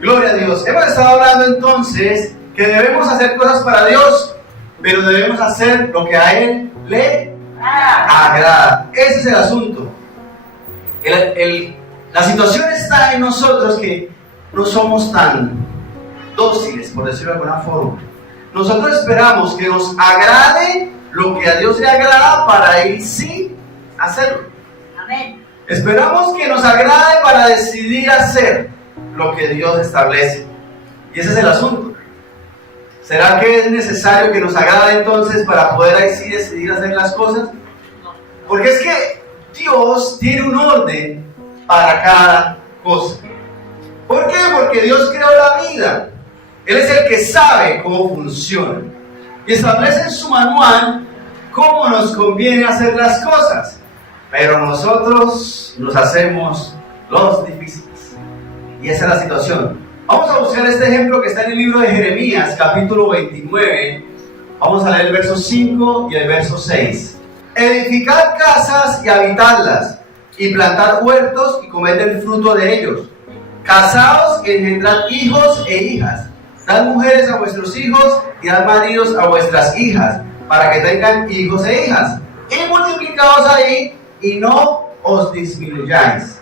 Gloria a Dios. Hemos estado hablando entonces que debemos hacer cosas para Dios, pero debemos hacer lo que a Él le agrada. Ese es el asunto. La situación está en nosotros que no somos tan dóciles, por decirlo de alguna forma. Nosotros esperamos que nos agrade lo que a Dios le agrada para ir sí hacerlo. Amén. Esperamos que nos agrade para decidir hacer lo que Dios establece. Y ese es el asunto. ¿Será que es necesario que nos agrade entonces para poder ahí sí decidir hacer las cosas? Porque es que Dios tiene un orden para cada cosa. ¿Por qué? Porque Dios creó la vida. Él es el que sabe cómo funciona. Y establece en su manual cómo nos conviene hacer las cosas. Pero nosotros nos hacemos los difíciles. Y esa es la situación. Vamos a buscar este ejemplo que está en el libro de Jeremías, capítulo 29. Vamos a leer el verso 5 y el verso 6. Edificad casas y habitadlas, y plantad huertos y comed el fruto de ellos. Casaos y engendrad hijos e hijas. Dad mujeres a vuestros hijos y dad maridos a vuestras hijas, para que tengan hijos e hijas. Y multiplicaos ahí y no os disminuyáis.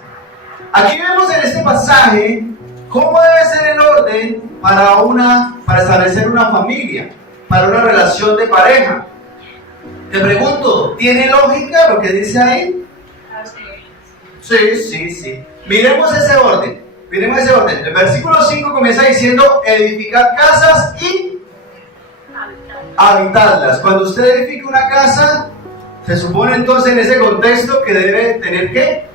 Aquí vemos en este pasaje cómo debe ser el orden para establecer una familia, para una relación de pareja. Te pregunto, ¿tiene lógica lo que dice ahí? Sí. Miremos ese orden. El versículo 5 comienza diciendo: edificad casas y habitadlas. Cuando usted edifica una casa, se supone entonces en ese contexto que debe tener ¿qué?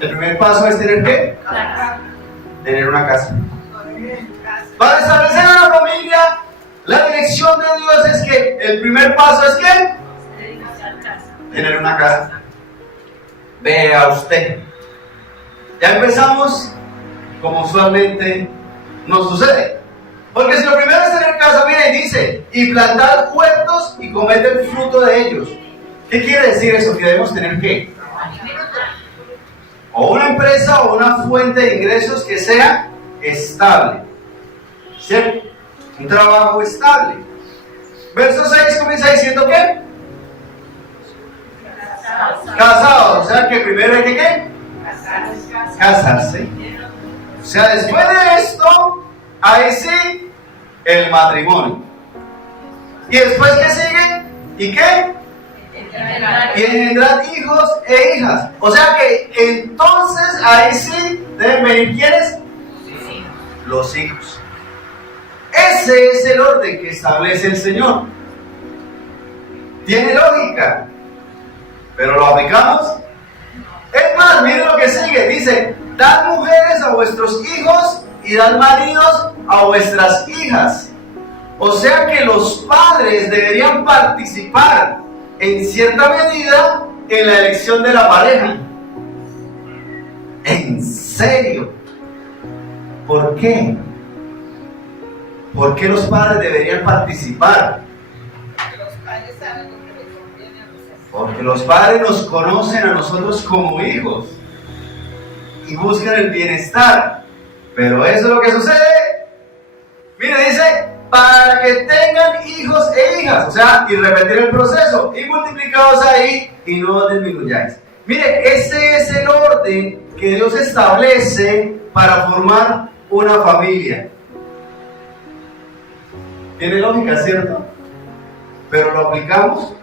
El primer paso es tener ¿qué? Tener una casa. Para establecer una familia, la dirección de Dios es que el primer paso es ¿qué? Tener una casa. Vea usted. Ya empezamos como usualmente nos sucede. Porque si lo primero es tener casa, mire, dice: y plantar huertos y comer el fruto de ellos. ¿Qué quiere decir eso? Que debemos tener ¿qué? O una empresa o una fuente de ingresos que sea estable. ¿Cierto? Un trabajo estable. Verso 6 comienza diciendo ¿qué? Casados. O sea que primero hay que ¿qué? Casarse. O sea, después de esto, ahí sí, el matrimonio. ¿Y después qué sigue? ¿Y qué? Y engendrar hijos e hijas. O sea que entonces ahí sí deben venir ¿quiénes? Los hijos. Ese es el orden que establece el Señor. Tiene lógica, pero ¿lo aplicamos? Es más, miren lo que sigue. Dice: dad mujeres a vuestros hijos y dad maridos a vuestras hijas. O sea que los padres deberían participar en cierta medida en la elección de la pareja. ¿En serio? ¿Por qué? ¿Por qué los padres deberían participar? Porque los padres nos conocen a nosotros como hijos y buscan el bienestar. Pero eso es lo que sucede. Mire, dice: para que tengan hijos e hijas. O sea, y repetir el proceso. Y multiplicados ahí y no disminuyáis. Mire, ese es el orden que Dios establece para formar una familia. Tiene lógica, ¿cierto? Pero ¿lo aplicamos?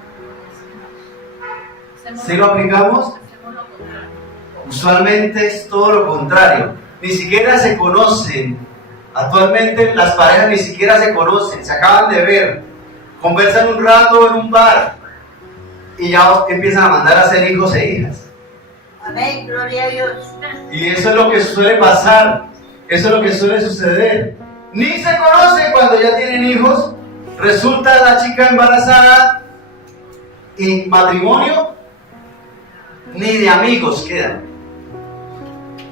¿Sí lo aplicamos? Usualmente es todo lo contrario. Ni siquiera se conocen. Actualmente las parejas ni siquiera se conocen. Se acaban de ver. Conversan un rato en un bar. Y ya empiezan a mandar a hacer hijos e hijas. Amén, gloria a Dios. Y eso es lo que suele pasar. Eso es lo que suele suceder. Ni se conocen cuando ya tienen hijos. Resulta la chica embarazada. Y matrimonio ni de amigos quedan.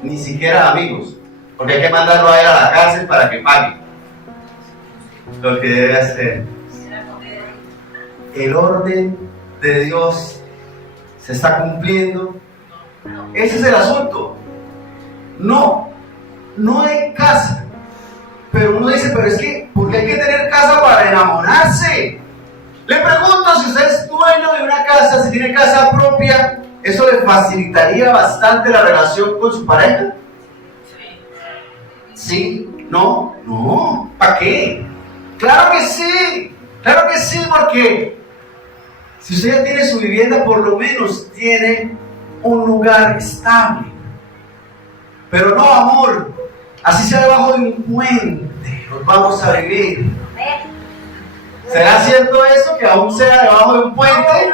Ni siquiera amigos. Porque hay que mandarlo a él a la cárcel para que pague lo que debe hacer. El orden de Dios se está cumpliendo. Ese es el asunto. No no hay casa. Pero uno dice, pero es que, ¿por qué hay que tener casa para enamorarse? Le pregunto, si usted es dueño de una casa, si tiene casa propia, ¿eso le facilitaría bastante la relación con su pareja? ¿Sí? ¿No? No. ¿Para qué? Claro que sí, porque si usted ya tiene su vivienda, por lo menos tiene un lugar estable. Pero no, amor, así sea debajo de un puente, nos vamos a vivir. ¿Será cierto eso, que aún sea debajo de un puente?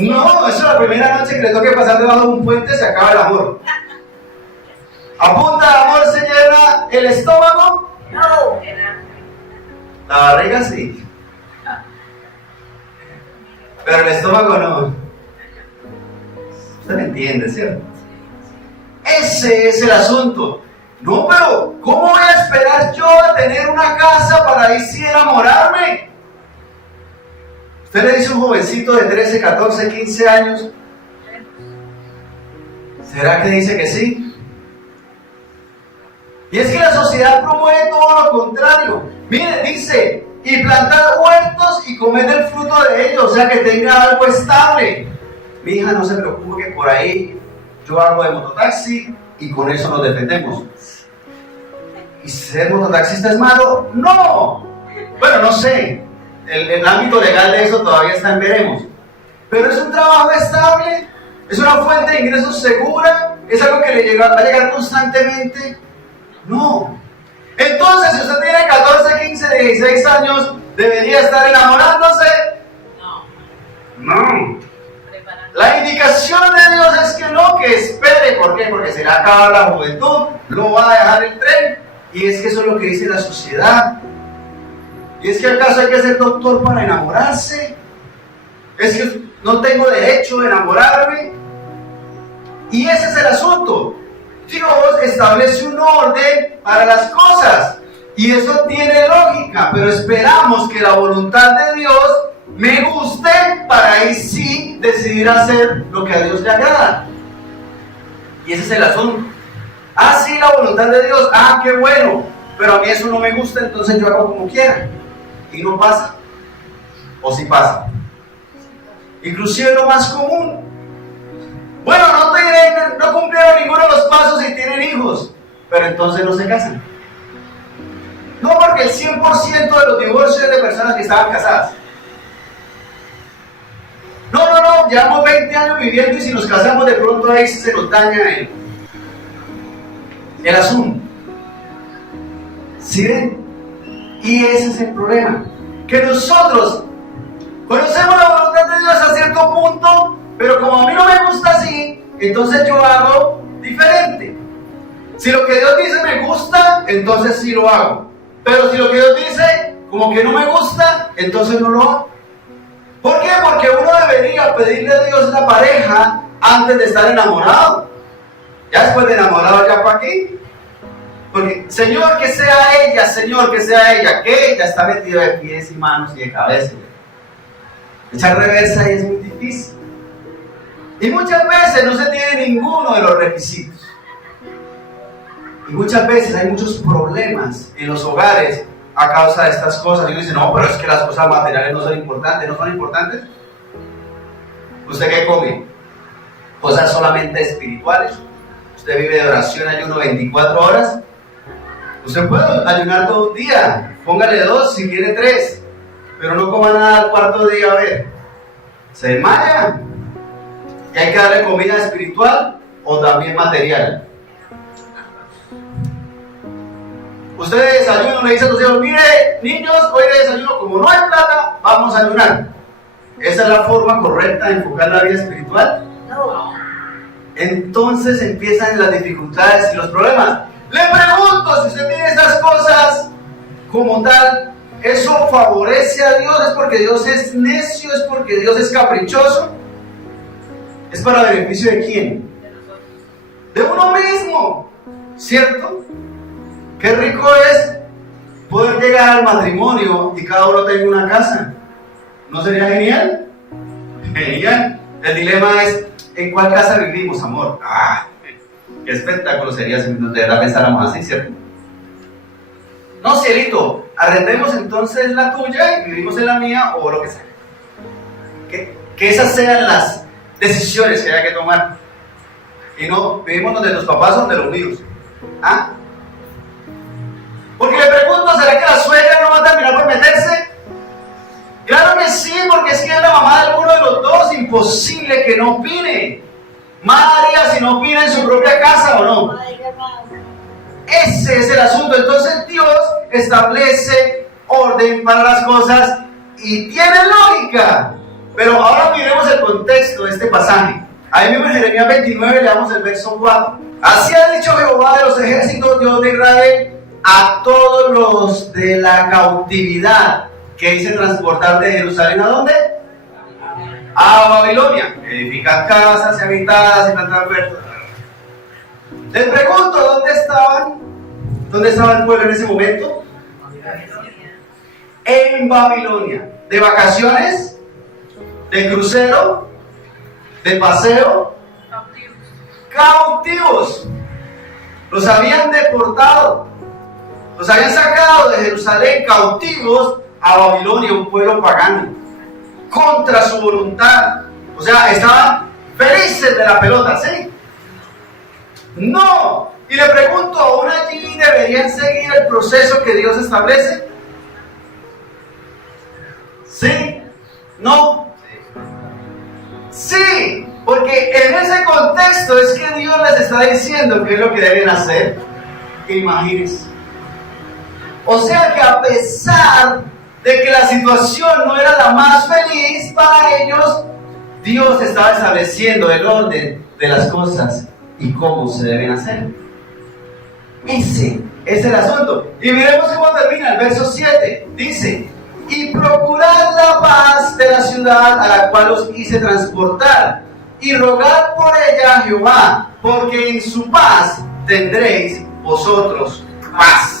No, eso la primera noche que le toque pasar debajo de un puente se acaba el amor. ¿Apunta, amor, se llena el estómago? No. La barriga sí. Pero el estómago no. Usted me entiende, ¿cierto? Ese es el asunto. No, pero ¿cómo voy a esperar yo a tener una casa para ahí sí enamorarme? Usted le dice a un jovencito de 13, 14, 15 años, ¿será que dice que sí? Y es que la sociedad promueve todo lo contrario. Mire, dice, y plantar huertos y comer el fruto de ellos, o sea que tenga algo estable. Mi hija, no se preocupe que por ahí yo hago de mototaxi y con eso nos defendemos. ¿Y ser mototaxista es malo? ¡No! Bueno, no sé. El ámbito legal de eso todavía está en veremos. Pero es un trabajo estable, es una fuente de ingresos segura, es algo que le va a llegar constantemente. No. Entonces, si usted tiene 14, 15, 16 años, ¿debería estar enamorándose? No. La indicación de Dios es que no, que espere. ¿Por qué? Porque se le acaba la juventud, no va a dejar el tren. Y es que eso es lo que dice la sociedad. Y es que acaso hay que ser doctor para enamorarse. Es que no tengo derecho a enamorarme. Y ese es el asunto. Dios establece un orden para las cosas. Y eso tiene lógica. Pero esperamos que la voluntad de Dios me guste para ahí sí decidir hacer lo que a Dios le agrada. Y ese es el asunto. Ah, sí, la voluntad de Dios. Ah, qué bueno. Pero a mí eso no me gusta, entonces yo hago como quiera. Y no pasa. ¿O sí pasa? Inclusive lo más común. Bueno, no cumplieron ninguno de los pasos y tienen hijos. Pero entonces no se casan. No, porque el 100% de los divorcios es de personas que estaban casadas. No, llevamos 20 años viviendo y si nos casamos de pronto ahí se nos daña el asunto. ¿Sí ven? Y ese es el problema. Que nosotros conocemos la voluntad de Dios a cierto punto, pero como a mí no me gusta así, entonces yo hago diferente. Si lo que Dios dice me gusta, entonces sí lo hago. Pero si lo que Dios dice como que no me gusta, entonces no lo hago. ¿Por qué? Porque uno debería pedirle a Dios la pareja antes de estar enamorado. Ya después de enamorado, ¿ya para qué? Porque, Señor, que sea ella, Señor, que sea ella, que ella está metida de pies y manos y de cabeza. Echar reversa ahí es muy difícil. Y muchas veces no se tiene ninguno de los requisitos. Y muchas veces hay muchos problemas en los hogares a causa de estas cosas. Y uno dice, no, pero es que las cosas materiales no son importantes. ¿No son importantes? ¿Usted qué come? ¿Cosas solamente espirituales? ¿Usted vive de oración, ayuno 24 horas? Usted puede ayunar todo un día. Póngale 2 si quiere 3. Pero no coma nada al cuarto día, a ver. Se desmaya. Y hay que darle comida espiritual o también material. Usted desayuno, le dice a tus hijos, mire, niños, hoy de desayuno, como no hay plata, vamos a ayunar. ¿Esa es la forma correcta de enfocar la vida espiritual? No. Entonces empiezan las dificultades y los problemas. Le pregunto, si usted tiene estas cosas como tal, ¿eso favorece a Dios? ¿Es porque Dios es necio? ¿Es porque Dios es caprichoso? ¿Es para beneficio de quién? De uno mismo, ¿cierto? Qué rico es poder llegar al matrimonio y cada uno tenga una casa. ¿No sería genial? Genial. El dilema es, ¿en cuál casa vivimos, amor? Qué espectáculo sería si de verdad pensáramos así, ¿cierto? No, cielito, arrendemos entonces la tuya y vivimos en la mía o lo que sea. Que esas sean las decisiones que haya que tomar. Y no vivimos donde los papás son de los míos. ¿Ah? Porque le pregunto, ¿será que la suegra no va a terminar por meterse? Claro que sí, porque es que es la mamá de alguno de los dos, imposible que no opine. María, si no opina en su propia casa o no. Ese es el asunto. Entonces Dios establece orden para las cosas y tiene lógica. Pero ahora miremos el contexto de este pasaje. Ahí mismo en Jeremías 29 leamos el verso 4. Así ha dicho Jehová de los ejércitos, Dios de Israel, a todos los de la cautividad que hice transportar de Jerusalén, ¿a dónde? A Babilonia. Edificad casas y habitadas y plantad verdes. Les pregunto, ¿dónde estaban? ¿Dónde estaba el pueblo en ese momento? En Babilonia. ¿De vacaciones? ¿De crucero? ¿De paseo? Cautivos. Los habían deportado. Los habían sacado de Jerusalén cautivos a Babilonia, un pueblo pagano, contra su voluntad. O sea, estaban felices de la pelota, ¿sí? No. Y le pregunto, ¿aún allí deberían seguir el proceso que Dios establece? ¿Sí? ¿No? Sí, porque en ese contexto es que Dios les está diciendo qué es lo que deben hacer. Que imagínense. O sea que a pesar de que la situación no era la más feliz para ellos, Dios estaba estableciendo el orden de las cosas y cómo se deben hacer. Ese es el asunto. Y miremos cómo termina el verso 7. Dice: y procurad la paz de la ciudad a la cual os hice transportar, y rogad por ella a Jehová, porque en su paz tendréis vosotros paz.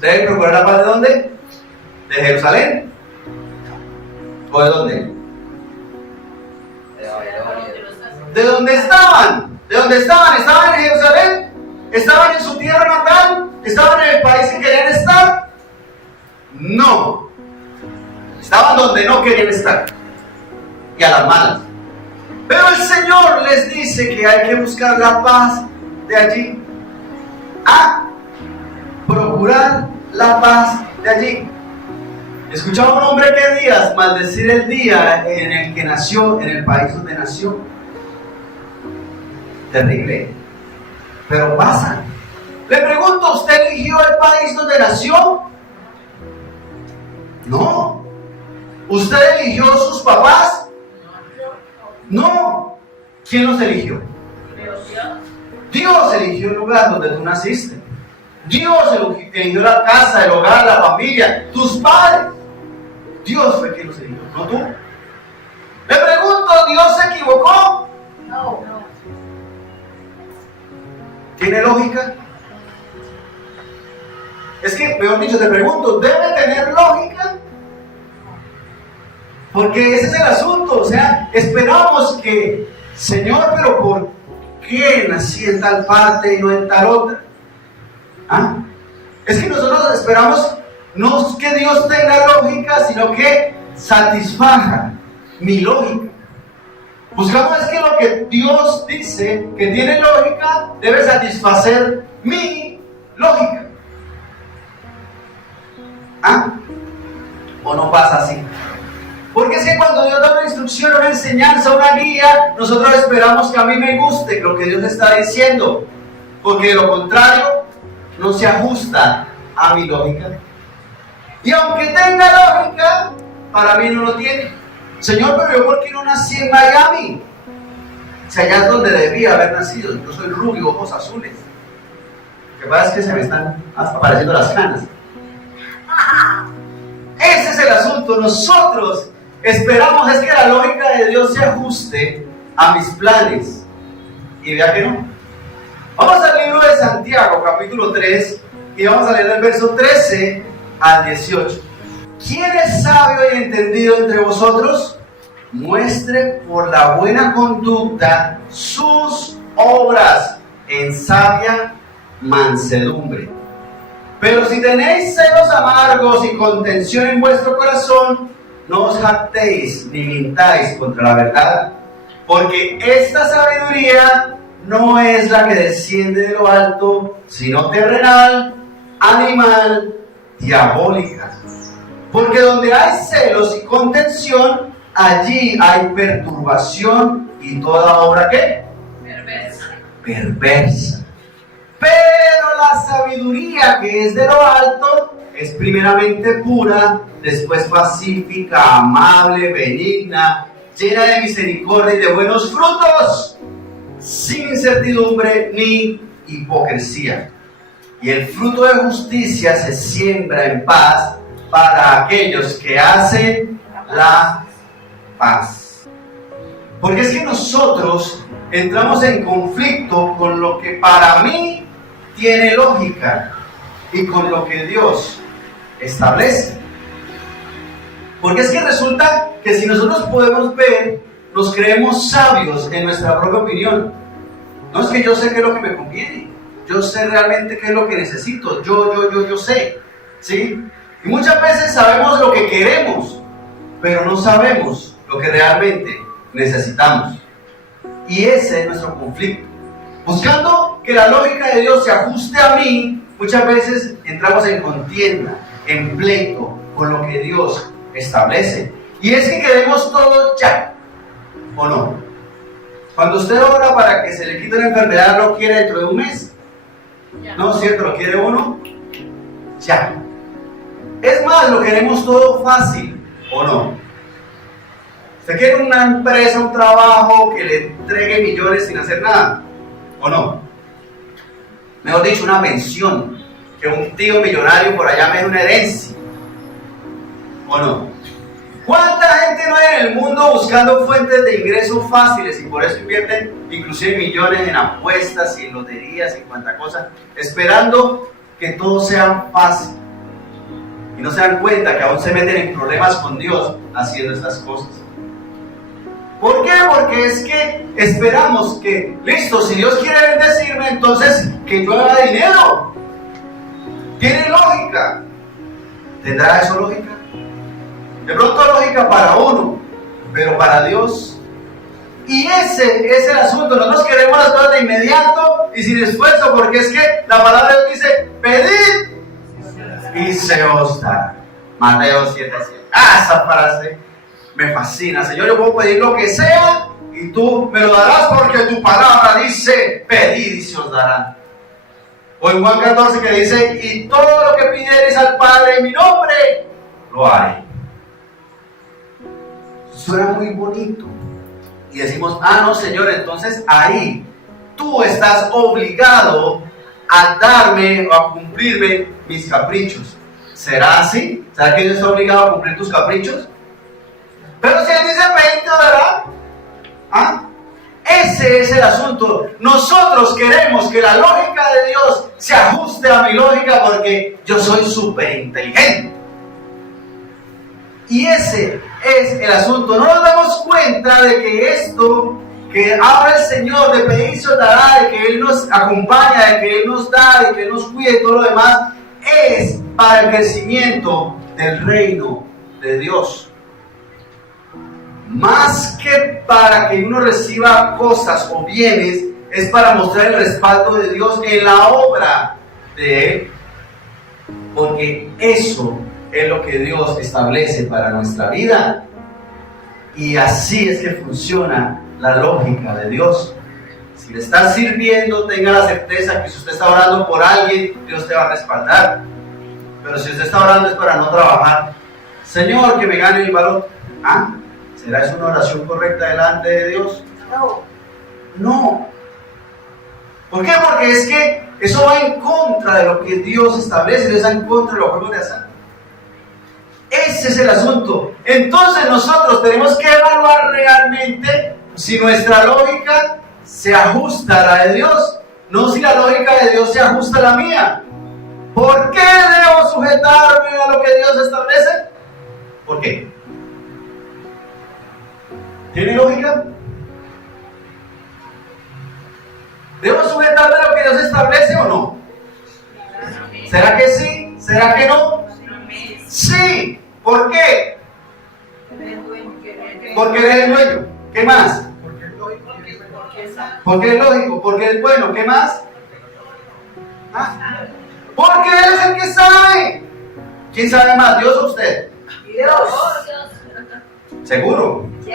¿Deben procurar la paz de dónde? ¿De Jerusalén? ¿O de dónde? ¿De dónde estaban? ¿De dónde estaban? ¿Estaban en Jerusalén? ¿Estaban en su tierra natal? ¿Estaban en el país que querían estar? No. Estaban donde no querían estar. Y a las malas. Pero el Señor les dice que hay que buscar la paz de allí. Procurar la paz de allí. Escuchaba un hombre que días maldecir el día en el que nació, en el país donde nació. Terrible. Pero pasa. Le pregunto, ¿usted eligió el país donde nació? No. ¿Usted eligió sus papás? No. ¿Quién los eligió? Dios eligió el lugar donde tú naciste. Dios eligió la casa, el hogar, la familia, tus padres. Dios fue quien los eligió, no tú. Le pregunto, ¿Dios se equivocó? No. ¿Tiene lógica? Es que, mejor dicho, te pregunto, ¿debe tener lógica? Porque ese es el asunto. O sea, esperamos que, Señor, pero ¿por qué nací en tal parte y no en tal otra? Es que nosotros esperamos no que Dios tenga lógica, sino que satisfaja mi lógica. Buscamos es que lo que Dios dice que tiene lógica debe satisfacer mi lógica. ¿O no pasa así? Porque es que cuando Dios da una instrucción, una enseñanza, una guía, nosotros esperamos que a mí me guste lo que Dios está diciendo, porque de lo contrario no se ajusta a mi lógica. Y aunque tenga lógica, para mí no lo tiene. Señor, pero yo ¿por qué no nací en Miami? Si allá es donde debía haber nacido. Yo soy rubio, ojos azules. Lo que pasa es que se me están apareciendo las canas. Ese es el asunto. Nosotros esperamos es que la lógica de Dios se ajuste a mis planes. Y vea que no. Vamos al libro de Santiago, capítulo 3, y vamos a leer el verso 13 al 18. ¿Quién es sabio y entendido entre vosotros? Muestre por la buena conducta sus obras en sabia mansedumbre. Pero si tenéis celos amargos y contención en vuestro corazón, no os jactéis ni mintáis contra la verdad, porque esta sabiduría no es la que desciende de lo alto, sino terrenal, animal, diabólica. Porque donde hay celos y contención, allí hay perturbación y toda obra ¿qué? Perversa. Pero la sabiduría que es de lo alto es primeramente pura, después pacífica, amable, benigna, llena de misericordia y de buenos frutos, sin incertidumbre ni hipocresía. Y el fruto de justicia se siembra en paz para aquellos que hacen la paz. Porque es que nosotros entramos en conflicto con lo que para mí tiene lógica y con lo que Dios establece. Porque es que resulta que si nosotros podemos ver, nos creemos sabios en nuestra propia opinión. No es que yo sé qué es lo que me conviene, yo sé realmente qué es lo que necesito, yo sé, ¿sí? Y muchas veces sabemos lo que queremos, pero no sabemos lo que realmente necesitamos. Y ese es nuestro conflicto. Buscando que la lógica de Dios se ajuste a mí, muchas veces entramos en contienda, en pleito con lo que Dios establece. Y es que queremos todo ya, ¿o no? Cuando usted ora para que se le quite una enfermedad, ¿lo quiere dentro de un mes? Ya. ¿No es cierto? ¿Lo quiere uno? Ya. Es más, lo queremos todo fácil, ¿o no? ¿Usted quiere una empresa, un trabajo que le entregue millones sin hacer nada? ¿O no? Mejor dicho, una pensión, que un tío millonario por allá me dé una herencia. ¿O no? ¿Cuánta gente no hay en el mundo buscando fuentes de ingresos fáciles y por eso invierten inclusive millones en apuestas y en loterías y cuánta cosa, esperando que todo sea fácil? Y no se dan cuenta que aún se meten en problemas con Dios haciendo estas cosas. ¿Por qué? Porque es que esperamos que, listo, si Dios quiere bendecirme, entonces que llueva dinero. Tiene lógica. ¿Tendrá eso lógica? De pronto lógica para uno, pero para Dios. Y ese es el asunto. Nosotros queremos las cosas de inmediato y sin esfuerzo, porque es que la palabra de Dios dice, pedid y se os dará. Mateo 7:7. Esa frase me fascina. Señor, yo puedo pedir lo que sea y tú me lo darás porque tu palabra dice, pedid y se os dará. O en Juan 14 que dice, y todo lo que pidiereis al Padre en mi nombre, lo haré. Suena muy bonito. Y decimos, no Señor, entonces ahí tú estás obligado a darme o a cumplirme mis caprichos. ¿Será así? ¿Será que Dios está obligado a cumplir tus caprichos? Pero si Él dice 20, ¿verdad? Ese es el asunto. Nosotros queremos que la lógica de Dios se ajuste a mi lógica porque yo soy súper inteligente. Y ese es el asunto. No nos damos cuenta de que esto que habla el Señor de pedir se os dará, de que Él nos acompaña, de que Él nos da, de que Él nos cuide y todo lo demás, es para el crecimiento del reino de Dios. Más que para que uno reciba cosas o bienes, es para mostrar el respaldo de Dios en la obra de Él. Porque eso es lo que Dios establece para nuestra vida. Y así es que funciona la lógica de Dios. Si le estás sirviendo, tenga la certeza que si usted está orando por alguien, Dios te va a respaldar. Pero si usted está orando es para no trabajar. Señor, que me gane el valor. ¿Será eso una oración correcta delante de Dios? No. ¿Por qué? Porque es que eso va en contra de lo que Dios establece, eso va en contra de los juegos de azar. Ese es el asunto. Entonces nosotros tenemos que evaluar realmente si nuestra lógica se ajusta a la de Dios, no si la lógica de Dios se ajusta a la mía. ¿Por qué debo sujetarme a lo que Dios establece? ¿Por qué? ¿Tiene lógica? ¿Debo sujetarme a lo que Dios establece o no? ¿Será que sí? ¿Será que no? Sí. ¿Por qué? Porque Él es el dueño. ¿Qué más? Porque es lógico. Porque es bueno. ¿Qué más? Porque Él es el que sabe. ¿Quién sabe más? ¿Dios o usted? Dios. ¿Seguro? Sí.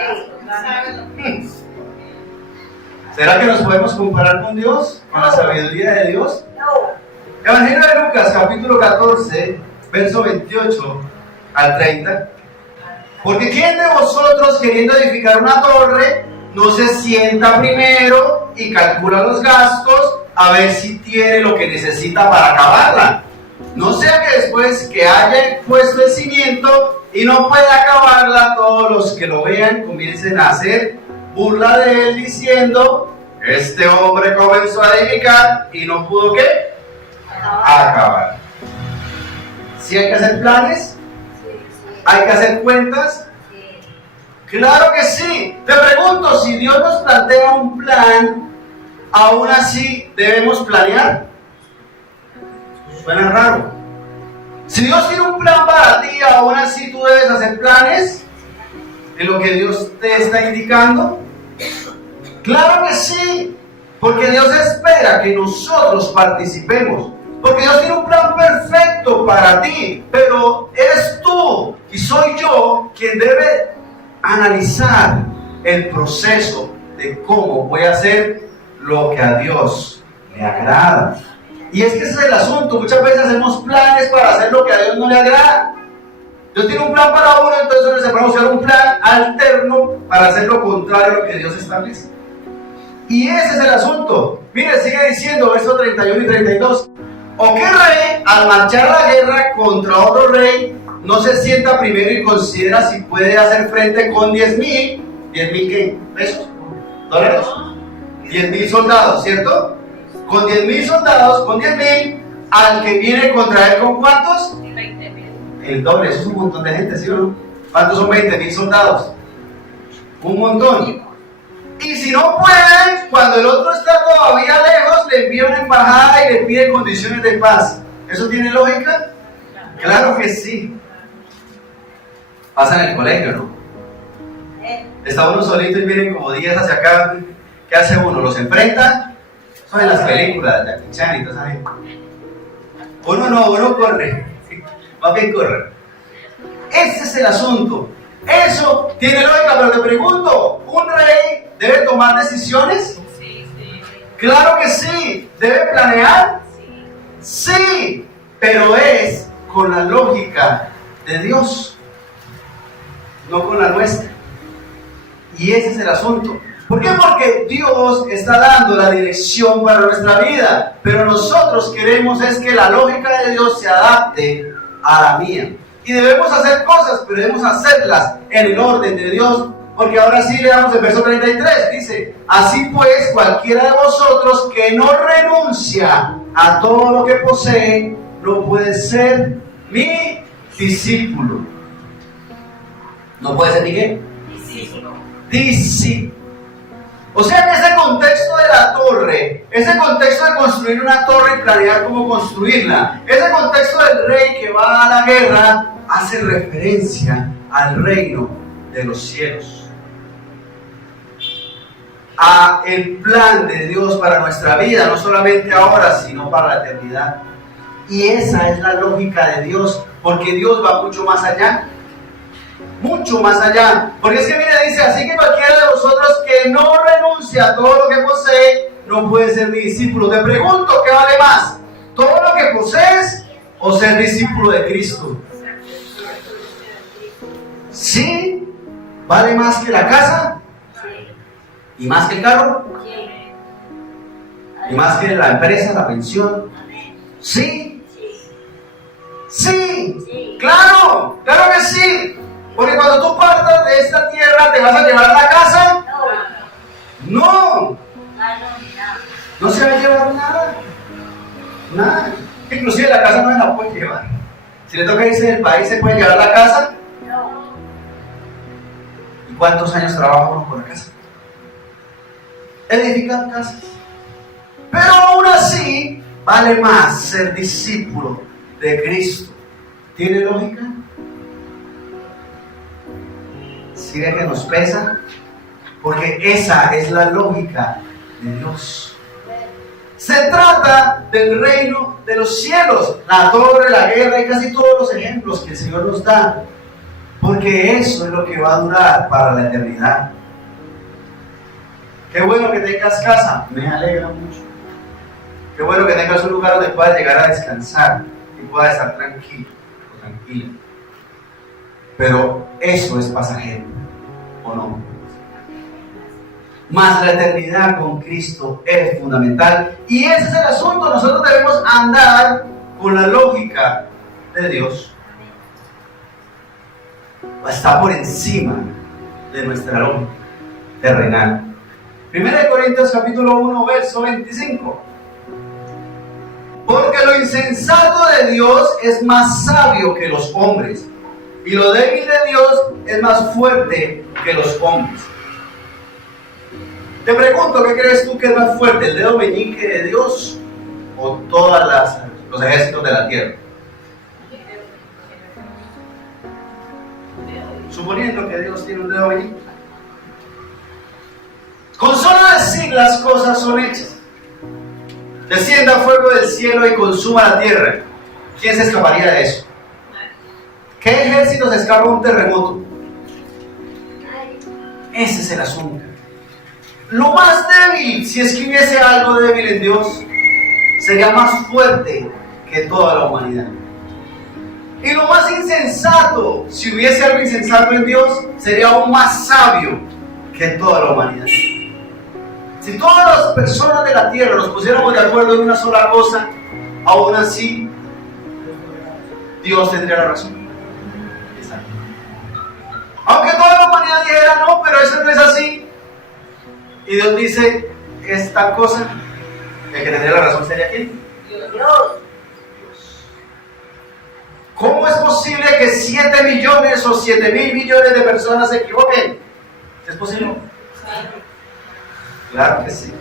¿Será que nos podemos comparar con Dios? ¿Con la sabiduría de Dios? No. Evangelio de Lucas, capítulo 14, verso 28 al 30. Porque ¿quién de vosotros, queriendo edificar una torre, no se sienta primero y calcula los gastos a ver si tiene lo que necesita para acabarla? No sea que después que haya puesto el cimiento y no pueda acabarla, todos los que lo vean comiencen a hacer burla de él diciendo: este hombre comenzó a edificar y no pudo ¿qué? Acabar. ¿Sí hay que hacer planes? ¿Hay que hacer cuentas? Claro que sí. Te pregunto, si Dios nos plantea un plan, ¿aún así debemos planear? Suena raro. Si Dios tiene un plan para ti, ¿aún así tú debes hacer planes en lo que Dios te está indicando? Claro que sí, porque Dios espera que nosotros participemos. Porque Dios tiene un plan perfecto para ti, pero eres tú y soy yo quien debe analizar el proceso de cómo voy a hacer lo que a Dios le agrada. Y es que ese es el asunto. Muchas veces hacemos planes para hacer lo que a Dios no le agrada. Dios tiene un plan para uno, entonces se puede usar un plan alterno para hacer lo contrario a lo que Dios establece. Y ese es el asunto. Mire, sigue diciendo, versos 31 y 32. ¿O qué rey, al marchar a la guerra contra otro rey, no se sienta primero y considera si puede hacer frente con 10,000? ¿10,000 qué? ¿Pesos? ¿Dólares? 10,000 soldados, ¿cierto? Con 10,000 soldados, con 10,000, al que viene contra él, ¿con cuántos? 20,000. El doble, eso es un montón de gente, ¿sí o no? ¿Cuántos son 20,000 soldados? Un montón. Y si no pueden, cuando el otro está todavía lejos, le envía una embajada y le pide condiciones de paz. ¿Eso tiene lógica? Claro que sí. Pasa en el colegio, ¿no? Está uno solito y vienen como 10 hacia acá. ¿Qué hace uno? ¿Los enfrenta? Son en las películas de Jackie Chan y toda esa gente. Uno no, uno corre. Más bien corre. Ese es el asunto. Eso tiene lógica, pero te pregunto, ¿un rey debe tomar decisiones? Sí. Claro que sí. ¿Debe planear? Sí, pero es con la lógica de Dios, no con la nuestra. Y ese es el asunto. ¿Por qué? Porque Dios está dando la dirección para nuestra vida, pero nosotros queremos es que la lógica de Dios se adapte a la mía. Y debemos hacer cosas, pero debemos hacerlas en el orden de Dios. Porque ahora sí leamos el verso 33, dice: así pues, cualquiera de vosotros que no renuncia a todo lo que posee, no puede ser mi discípulo. ¿No puede ser ni qué? Discípulo. O sea que ese contexto de la torre, ese contexto de construir una torre y planear cómo construirla, ese contexto del rey que va a la guerra, hace referencia al reino de los cielos, a el plan de Dios para nuestra vida, no solamente ahora, sino para la eternidad. Y esa es la lógica de Dios, porque Dios va mucho más allá. Mucho más allá. Porque es que mire, dice: así que cualquiera de vosotros que no renuncia a todo lo que posee, no puede ser mi discípulo. Te pregunto, ¿qué vale más? ¿Todo lo que posees o ser discípulo de Cristo? ¿Sí? ¿Vale más que la casa? ¿Y más que el carro? ¿Y más que la empresa, la pensión? ¿Sí? Sí, claro, claro que sí. Porque cuando tú partas de esta tierra, ¿te vas a llevar a la casa? No. No se va a llevar nada. Nada. Inclusive la casa no se la puede llevar. Si le toca irse del país, ¿se puede llevar la casa? ¿Y cuántos años trabaja uno por la casa? Edificar casas. Pero aún así, vale más ser discípulo de Cristo. ¿Tiene lógica? ¿Sí ve que nos pesa? Porque esa es la lógica de Dios. Se trata del reino de los cielos, la torre, la guerra y casi todos los ejemplos que el Señor nos da. Porque eso es lo que va a durar para la eternidad. Qué bueno que tengas casa, me alegra mucho. Qué bueno que tengas un lugar donde puedas llegar a descansar y puedas estar tranquilo o tranquila. Pero eso es pasajero, ¿o no? Más la eternidad con Cristo es fundamental. Y ese es el asunto. Nosotros debemos andar con la lógica de Dios. Está por encima de nuestra lógica terrenal. 1 Corintios capítulo 1, verso 25. Porque lo insensato de Dios es más sabio que los hombres, y lo débil de Dios es más fuerte que los hombres. Te pregunto, ¿qué crees tú que es más fuerte, el dedo meñique de Dios o todos los ejércitos de la tierra? Suponiendo que Dios tiene un dedo meñique. Con solo decir las cosas son hechas. Descienda fuego del cielo y consuma la tierra. ¿Quién se escaparía de eso? ¿Qué ejército se escapa de un terremoto? Ese es el asunto. Lo más débil, si es que hubiese algo débil en Dios, sería más fuerte que toda la humanidad. Y lo más insensato, si hubiese algo insensato en Dios, sería aún más sabio que toda la humanidad. Si todas las personas de la tierra nos pusiéramos de acuerdo en una sola cosa, aún así, Dios tendría la razón. Exacto. Aunque toda la humanidad dijera, no, pero eso no es así. Y Dios dice, esta cosa, el que tendría la razón sería ¿quién? Dios. ¿Cómo es posible que 7 millones o 7.000 millones de personas se equivoquen? ¿Es posible? Claro que sí.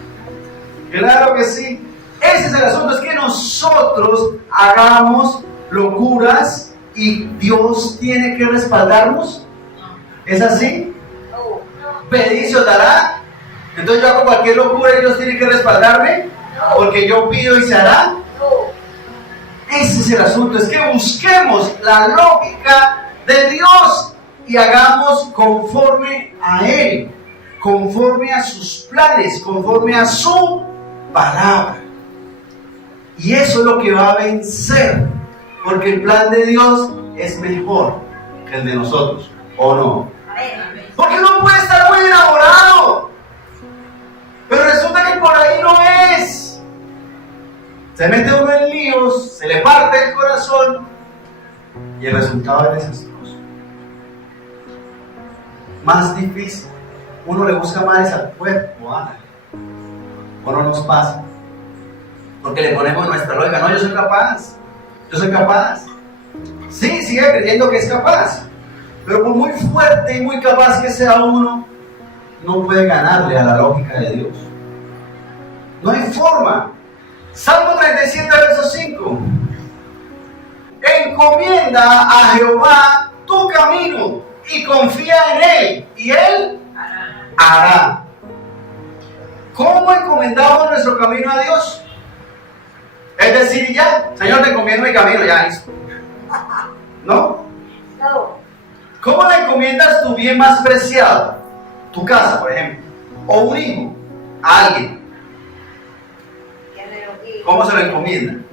Claro que sí. Ese es el asunto, es que nosotros hagamos locuras y Dios tiene que respaldarnos. ¿Es así? Pedid y se os dará. Entonces yo hago cualquier locura y Dios tiene que respaldarme porque yo pido y se hará. Ese es el asunto, es que busquemos la lógica de Dios y hagamos conforme a Él, conforme a sus planes, conforme a su palabra. Y eso es lo que va a vencer, porque el plan de Dios es mejor que el de nosotros, ¿o no? Porque no puede estar muy elaborado, pero resulta que por ahí no es. Se mete uno en líos, se le parte el corazón y el resultado es desastroso. Más difícil. Uno le busca males al cuerpo, o no nos pasa. Porque le ponemos nuestra lógica, no, yo soy capaz. Sí, sigue creyendo que es capaz. Pero por muy fuerte y muy capaz que sea uno, no puede ganarle a la lógica de Dios. No hay forma. Salmo 37, verso 5. Encomienda a Jehová tu camino y confía en Él, y Él hará. ¿Cómo encomendamos nuestro camino a Dios? Es decir, ya, Señor, te encomiendo mi camino, ya listo. ¿No? No. ¿Cómo le encomiendas tu bien más preciado? Tu casa, por ejemplo, o un hijo a alguien. ¿Cómo se lo encomienda?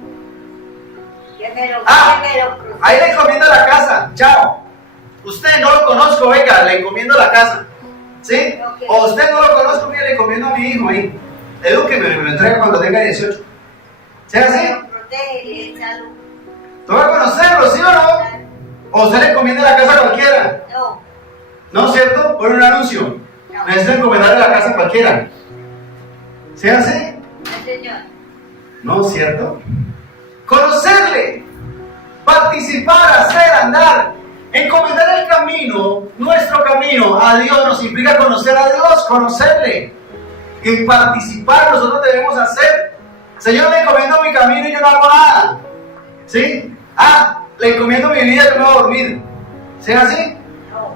Ahí le encomiendo la casa, chao. Usted no lo conozco, venga, le encomiendo la casa. ¿Sí? O usted no lo conozco, mire, le encomiendo a mi hijo ahí. Edúqueme, me lo entrega cuando tenga 18. ¿Sí así? ¿Tú vas a conocerlo, sí o no? ¿O usted le encomienda la casa a cualquiera? No. ¿No es cierto? Pon un anuncio. Necesito encomendarle la casa a cualquiera. ¿Sí así? No, señor. ¿No es cierto? Conocerle, participar, hacer, andar, encomendar el camino, nuestro camino a Dios nos implica conocer a Dios, conocerle. Y participar nosotros debemos hacer Señor, le encomiendo mi camino y yo no hago nada. ¿Sí? Le encomiendo mi vida y yo me voy a dormir. ¿Sí así? No.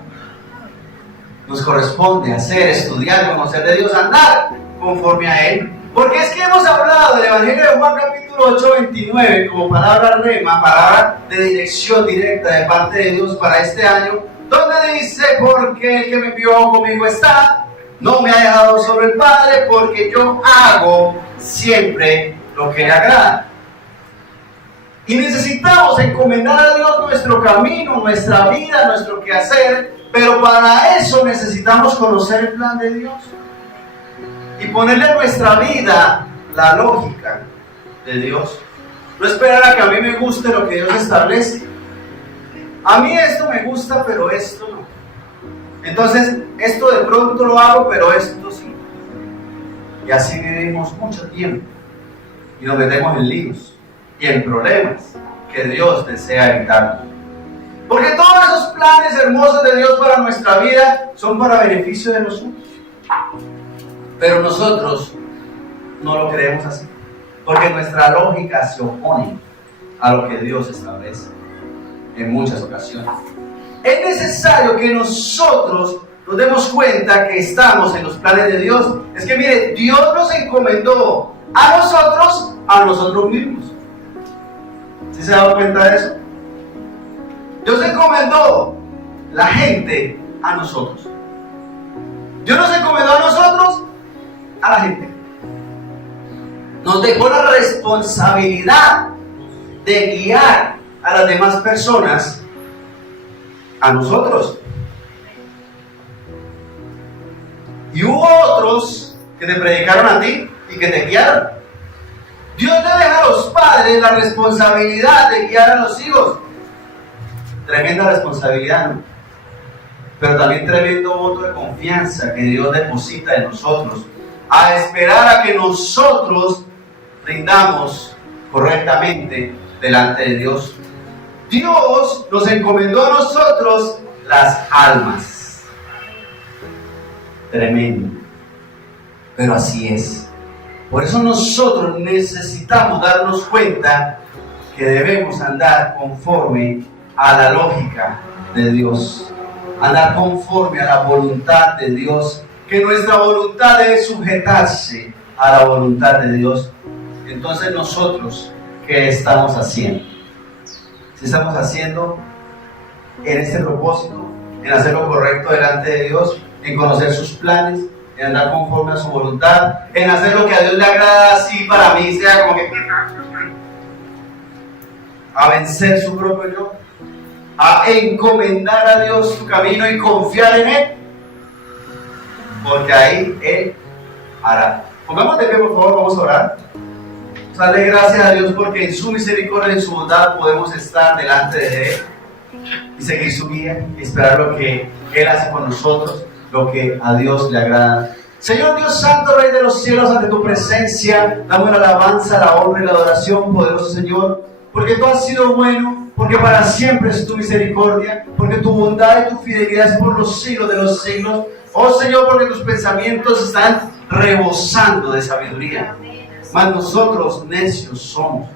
Nos corresponde hacer, estudiar, conocer de Dios, andar conforme a Él. Porque es que hemos hablado del Evangelio de Juan capítulo 8, 29 como palabra rema, palabra de dirección directa de parte de Dios para este año, donde dice, porque el que me envió conmigo está, no me ha dejado sobre el Padre, porque yo hago siempre lo que le agrada. Y necesitamos encomendar a Dios nuestro camino, nuestra vida, nuestro quehacer, pero para eso necesitamos conocer el plan de Dios y ponerle a nuestra vida la lógica de Dios. No esperar a que a mí me guste lo que Dios establece. A mí esto me gusta, pero esto no. Entonces, esto de pronto lo hago, pero esto sí. Y así vivimos mucho tiempo y nos metemos en líos y en problemas que Dios desea evitar. Porque todos esos planes hermosos de Dios para nuestra vida son para beneficio de nosotros. Pero nosotros no lo creemos así. Porque nuestra lógica se opone a lo que Dios establece en muchas ocasiones. Es necesario que nosotros nos demos cuenta que estamos en los planes de Dios. Es que mire, Dios nos encomendó a nosotros mismos. ¿Sí se ha dado cuenta de eso? Dios encomendó la gente a nosotros. Dios nos encomendó a nosotros a la gente. Nos dejó la responsabilidad de guiar a las demás personas a nosotros. Y hubo otros que te predicaron a ti y que te guiaron. Dios le deja a los padres la responsabilidad de guiar a los hijos. Tremenda responsabilidad, ¿no? Pero también tremendo voto de confianza que Dios deposita en nosotros, a esperar a que nosotros rindamos correctamente delante de Dios. Dios nos encomendó a nosotros las almas. Tremendo. Pero así es. Por eso nosotros necesitamos darnos cuenta que debemos andar conforme a la lógica de Dios, andar conforme a la voluntad de Dios, que nuestra voluntad debe sujetarse a la voluntad de Dios. Entonces nosotros, ¿qué estamos haciendo? ¿Sí estamos haciendo en este propósito, en hacer lo correcto delante de Dios, en conocer sus planes, en andar conforme a su voluntad, en hacer lo que a Dios le agrada, así para mí sea como que a vencer su propio yo, a encomendar a Dios su camino y confiar en Él, porque ahí Él hará? Pongamos de pie, por favor, vamos a orar. Dale gracias a Dios porque en su misericordia y en su bondad podemos estar delante de Él y seguir su guía y esperar lo que Él hace con nosotros, lo que a Dios le agrada. Señor Dios Santo, Rey de los cielos, ante tu presencia damos la alabanza, la honra y la adoración, poderoso Señor, porque tú has sido bueno, porque para siempre es tu misericordia, porque tu bondad y tu fidelidad es por los siglos de los siglos. Oh Señor, porque tus pensamientos están rebosando de sabiduría. Mas nosotros necios somos,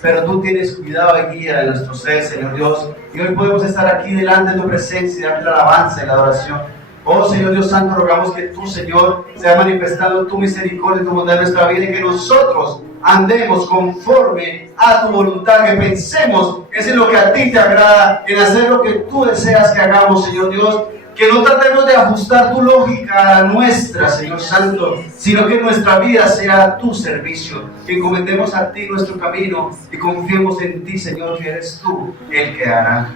pero tú tienes cuidado y guía de nuestro ser, Señor Dios, y hoy podemos estar aquí delante de tu presencia y darte la alabanza y la adoración. Oh Señor Dios Santo, rogamos que tú, Señor, sea manifestando tu misericordia y tu bondad en nuestra vida, y que nosotros andemos conforme a tu voluntad, que pensemos en lo que a ti te agrada, en hacer lo que tú deseas que hagamos, Señor Dios. Que no tratemos de ajustar tu lógica a la nuestra, Señor Santo, sino que nuestra vida sea a tu servicio, que encomendemos a ti nuestro camino y confiemos en ti, Señor, que eres tú el que hará.